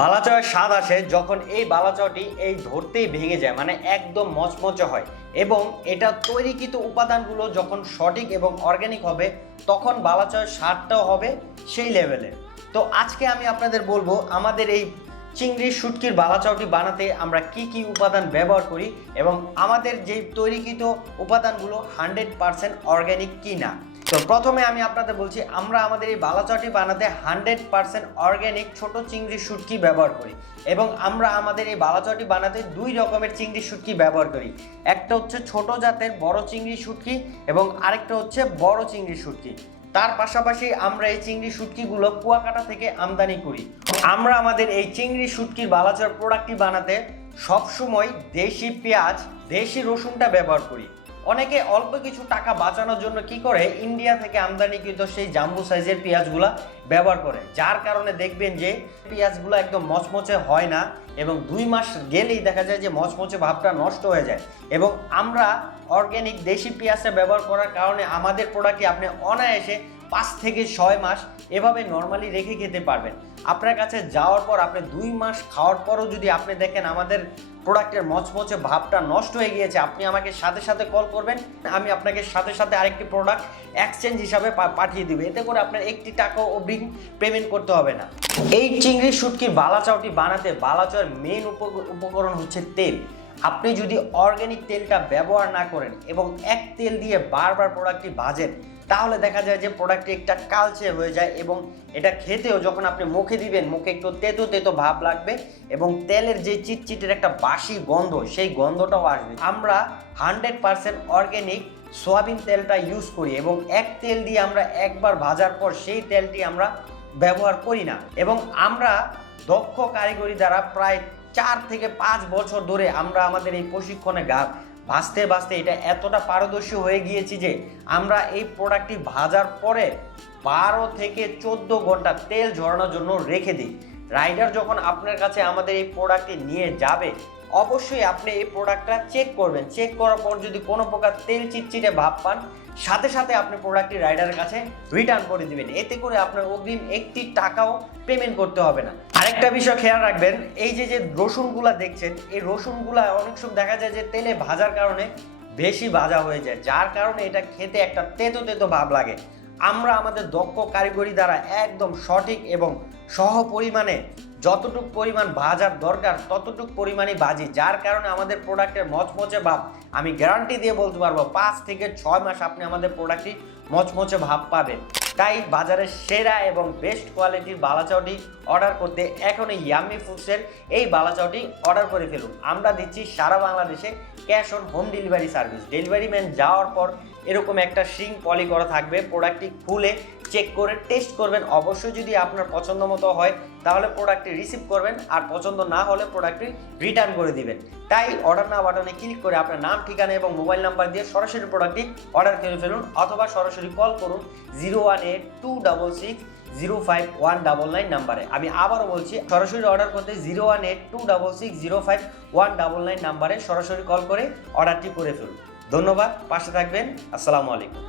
বালাচাওয়ের স্বাদ আসে যখন এই বালাচাওটি এই ধরতেই ভেঙে যায়, মানে একদম মচমচে হয় এবং এটা তৈরিকৃত উপাদানগুলো যখন সঠিক এবং অর্গ্যানিক হবে তখন বালাচাওয়ের স্বাদটাও হবে সেই লেভেলের। তো আজকে আমি আপনাদের বলবো আমাদের এই চিংড়ির শুটকির বালাচাওটি বানাতে আমরা কি কি উপাদান ব্যবহার করি এবং আমাদের যে তৈরিকৃত উপাদানগুলো 100% অর্গ্যানিক কি না। তো প্রথমে আমি আপনাদের বলছি আমরা আমাদের এই বালাচাওটি বানাতে 100% অর্গ্যানিক ছোট চিংড়ির শুটকি ব্যবহার করি এবং আমরা আমাদের এই বালাচাওটি বানাতে দুই রকমের চিংড়ির শুটকি ব্যবহার করি। একটা হচ্ছে ছোট জাতের বড় চিংড়ি শুটকি এবং আরেকটা হচ্ছে বড় চিংড়ি শুটকি। তার পাশাপাশি আমরা এই চিংড়ি শুটকিগুলো কুয়াকাটা থেকে আমদানি করি। আমরা আমাদের এই চিংড়ি শুটকির বালাচাওর প্রোডাক্টটি বানাতে সবসময় দেশি পেঁয়াজ দেশি রসুনটা ব্যবহার করি। অনেকে অল্প কিছু টাকা বাঁচানোর জন্য কি করে ইন্ডিয়া থেকে আমদানিকৃত সেই জাম্বু সাইজের পেঁয়াজগুলা ব্যবহার করে, যার কারণে দেখবেন যে পেঁয়াজগুলো একদম মচমচে হয় না এবং 2 মাস গেলেই দেখা যায় যে মচমচে ভাবটা নষ্ট হয়ে যায়। এবং আমরা অর্গ্যানিক দেশি পেঁয়াজটা ব্যবহার করার কারণে আমাদের প্রোডাক্টটি আপনি অনায়াসে 5 থেকে 6 মাস এভাবে নর্মালি রেখে খেতে পারবেন। আপনার কাছে যাওয়ার পর আপনি 2 মাস খাওয়ার পরও যদি আপনি দেখেন আমাদের প্রোডাক্টের মচমচে ভাবটা নষ্ট হয়ে গিয়েছে, আপনি আমাকে সাথে সাথে কল করবেন, আমি আপনাকে সাথে সাথে আরেকটি প্রোডাক্ট এক্সচেঞ্জ হিসাবে পাঠিয়ে দিব। এতে করে আপনার একটি টাকাও অগ্রিম পেমেন্ট করতে হবে না। এই চিংড়ি শুটকির বালাচাওটি বানাতে বালাচাওয়ের মেন উপকরণ হচ্ছে তেল। আপনি যদি অর্গ্যানিক তেলটা ব্যবহার না করেন এবং এক তেল দিয়ে বারবার প্রোডাক্টটি ভাজেন তাহলে দেখা যায় যে প্রোডাক্টটি একটা কালচে হয়ে যায় এবং এটা খেতেও যখন আপনি মুখে দিবেন মুখে একটু তেতো তেতো ভাব লাগবে এবং তেলের যে চিটচিটের একটা বাসি গন্ধ সেই গন্ধটাও আসবে। আমরা 100% অর্গ্যানিক সয়াবিন তেলটা ইউজ করি এবং এক তেল দিয়ে আমরা একবার ভাজার পর সেই তেলটি আমরা ব্যবহার করি না এবং আমরা দক্ষ কারিগরি দ্বারা প্রায় 4 থেকে 5 বছর ধরে আমরা আমাদের এই প্রশিক্ষণে ভাজতে ভাজতে এটা এতটা পারদর্শী হয়ে গিয়েছি যে আমরা এই প্রোডাক্টটি ভাজার পরে 12 থেকে 14 ঘন্টা তেল ঝরানোর জন্য রেখে দিই। রাইডার যখন আপনার কাছে আমাদের এই প্রোডাক্টটি নিয়ে যাবে অবশ্যই আপনি এই প্রোডাক্টটা চেক করবেন। চেক করার পর যদি কোনো প্রকার তেল চিটচিটে ভাব পান সাথে সাথে আপনি প্রোডাক্টটি রাইডারের কাছে রিটার্ন করে দিবেন। এতে করে আপনার অগ্রিম একটি টাকাও পেমেন্ট করতে হবে না। আরেকটা বিষয় খেয়াল রাখবেন, এই যে রসুনগুলা দেখছেন এই রসুনগুলা অনেক সময় দেখা যায় যে তেলে ভাজার কারণে বেশি ভাজা হয়ে যায়, যার কারণে এটা খেতে একটা তেতো তেতো ভাব লাগে। আমরা আমাদের দক্ষ কারিগরি দ্বারা একদম সঠিক এবং সহ পরিমাণে যতটুক পরিমাণ ভাজার দরকার ততটুক পরিমাণই ভাজি, যার কারণে আমাদের প্রোডাক্টের মচমচে ভাব আমি গ্যারান্টি দিয়ে বলতে পারবো 5 থেকে 6 মাস আপনি আমাদের প্রোডাক্টটি মচমচে ভাব পাবেন। তাই বাজারের সেরা এবং বেস্ট কোয়ালিটির বালাচাওটি অর্ডার করতে এখনই ইয়াম্মি ফুডসের এই বালাচাওটি অর্ডার করে ফেলুন। আমরা দিচ্ছি সারা বাংলাদেশে cash on home delivery service. Delivery man যাওয়ার পর এরকম একটা শিং পলি করা থাকবে, প্রোডাক্টটি খুলে চেক করে টেস্ট করবেন। অবশ্যই যদি আপনার পছন্দ মতো হয় তাহলে প্রোডাক্টটি রিসিভ করবেন, আর পছন্দ না হলে প্রোডাক্টটি রিটার্ন করে দিবেন। তাই অর্ডার নাও বাটনে ক্লিক করে আপনার নাম ঠিকানা এবং মোবাইল নাম্বার দিয়ে সরাসরি প্রোডাক্টটি অর্ডার করে ফেলুন অথবা সরাসরি কল করুন 01826605199 নাম্বারে। আমি আবারও বলছি, সরাসরি অর্ডার করতে 01826605199 নাম্বারে সরাসরি কল করে অর্ডারটি করে ফেলুন। ধন্যবাদ, পাশে থাকবেন। আসসালামু আলাইকুম।